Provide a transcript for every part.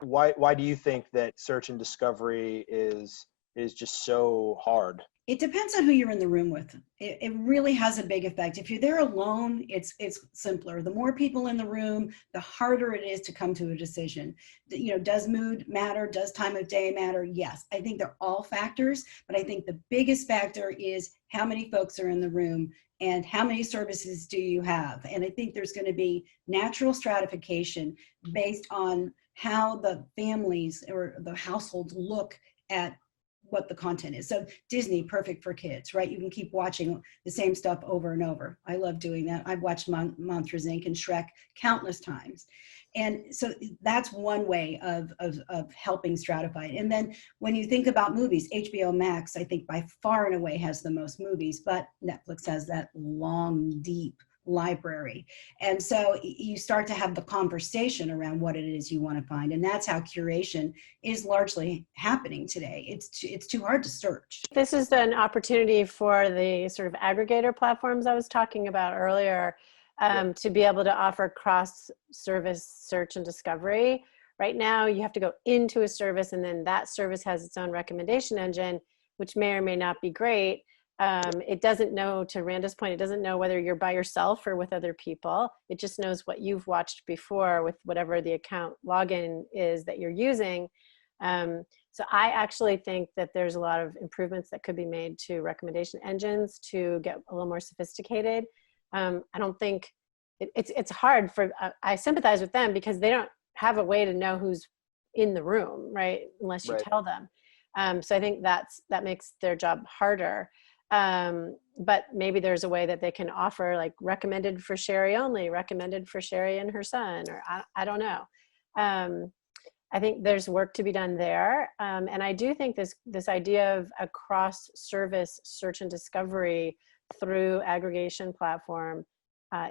Why do you think that search and discovery is just so hard? It depends on who you're in the room with. It really has a big effect. If you're there alone, it's simpler. The more people in the room, the harder it is to come to a decision. Does mood matter? Does time of day matter? Yes. I think they're all factors, but I think the biggest factor is how many folks are in the room and how many services do you have? And I think there's going to be natural stratification based on how the families or the households look at what the content is. So Disney, perfect for kids, right? You can keep watching the same stuff over and over. I love doing that. I've watched Monsters Inc. and Shrek countless times. And so that's one way of helping stratify. And then when you think about movies, HBO Max, I think by far and away has the most movies, but Netflix has that long, deep library. And so you start to have the conversation around what it is you want to find. And that's how curation is largely happening today. It's too hard to search. This is an opportunity for the sort of aggregator platforms I was talking about earlier, to be able to offer cross-service search and discovery. Right now, you have to go into a service, and then that service has its own recommendation engine, which may or may not be great. It doesn't know, to Randa's point, it doesn't know whether you're by yourself or with other people. It just knows what you've watched before with whatever the account login is that you're using. So I actually think that there's a lot of improvements that could be made to recommendation engines to get a little more sophisticated. I don't think it's hard for, I sympathize with them because they don't have a way to know who's in the room, right? Unless you tell them. So I think that makes their job harder. But maybe there's a way that they can offer, like, recommended for Sherry only, recommended for Sherry and her son, or I don't know. I think there's work to be done there. And I do think this idea of a cross-service search and discovery through aggregation platform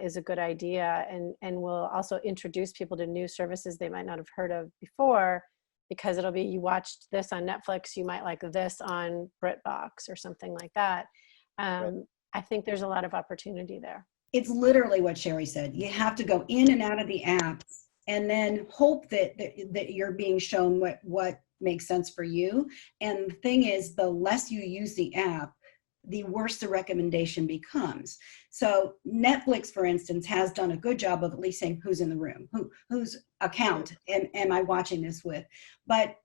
is a good idea, and will also introduce people to new services they might not have heard of before, because it'll be, you watched this on Netflix, you might like this on BritBox or something like that. I think there's a lot of opportunity there. It's literally what Sherry said. You have to go in and out of the apps and then hope that you're being shown what makes sense for you. And the thing is, the less you use the app, the worse the recommendation becomes. So Netflix, for instance, has done a good job of at least saying who's in the room, whose account am I watching this with. But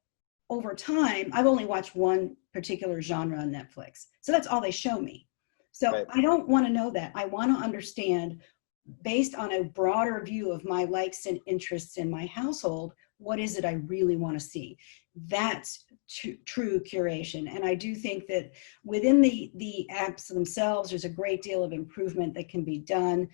over time, I've only watched one particular genre on Netflix. So that's all they show me. So I don't want to know that. I want to understand, based on a broader view of my likes and interests in my household, what is it I really want to see? That's true curation. And I do think that within the apps themselves, there's a great deal of improvement that can be done,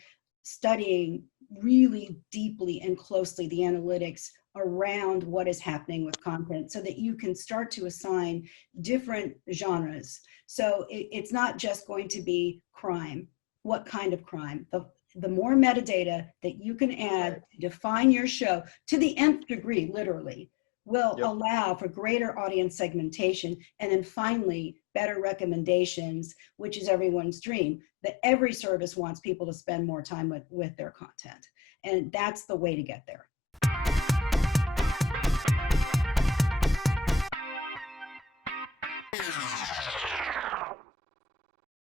studying really deeply and closely the analytics around what is happening with content, so that you can start to assign different genres. So it's not just going to be crime. What kind of crime? The more metadata that you can add to define your show to the nth degree, literally, will allow for greater audience segmentation, and then finally better recommendations, which is everyone's dream, that every service wants people to spend more time with their content. And that's the way to get there.